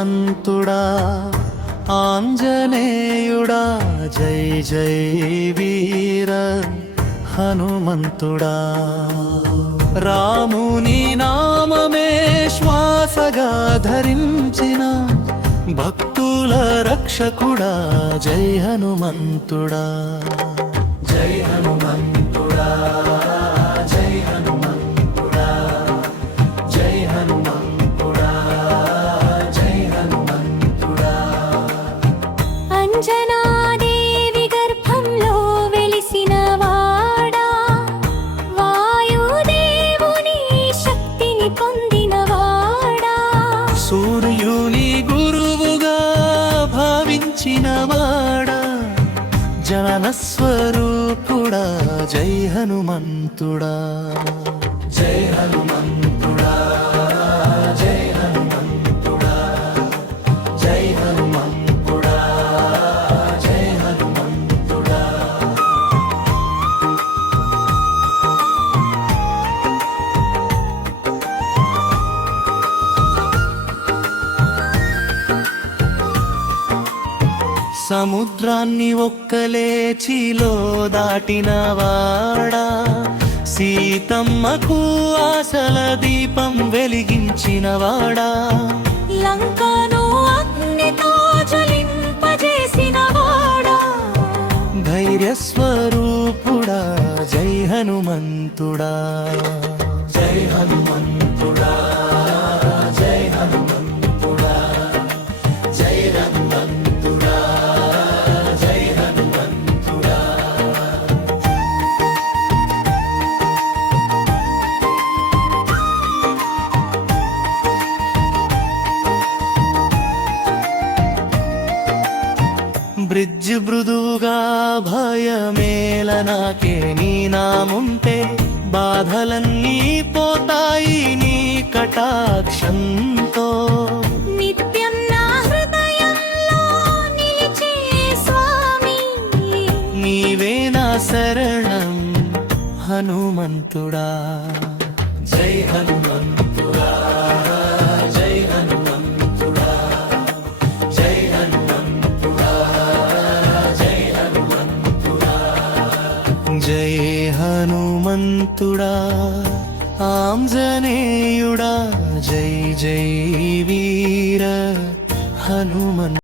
హనుమంతుడా ఆంజనేయుడా జై జై వీర హనుమంతుడా రాముని నామమే శ్వాసగా ధరించిన భక్తుల రక్షకుడా జై హనుమంతుడా జై హనుమంతుడా జై హనుమంతుడా జై హనుమంతుడా జై హనుమంతుడా అంజనాదేవి గర్భంలో వెలిసిన వాడా వాయుదేవుని శక్తిని పొందిన వాడా సూర్యుని గురువుగా భావించిన వాడా జ్ఞానస్వరూపుడా జై హనుమంతుడా జై హనుమంతుడా జై హనుమంతుడా జై హనుమంతుడా జై హనుమంతుడా సముద్రాన్ని ఒక్కలేచిలో దాటిన వాడా సీతమ్మకు ఆశల దీపం వెలిగించిన వాడా లంకను అగ్నితో జ్వలింపజేసిన వాడా ధైర్యస్వరూపుడా జై హనుమంతుడా జై హనుమంతుడా జై హనుమంతుడా జై హనుమంతుడా జై హనుమంతుడా బ్రిడ్జ్ మృదువుగా భయమేల నాకే నీ నాముంటే బాధలన్నీ పోతాయి నీ కటాక్షంతో నిత్యం నా హృదయంలో నిలిచే స్వామి నీవే నా శరణం హనుమంతుడా జై హనుమంతుడా జై హనుమంతుడా జై హనుమంతుడా జై హనుమంతుడా జై హనుమంతుడా ఆంజనేయుడా జై జై వీర హనుమంతుడా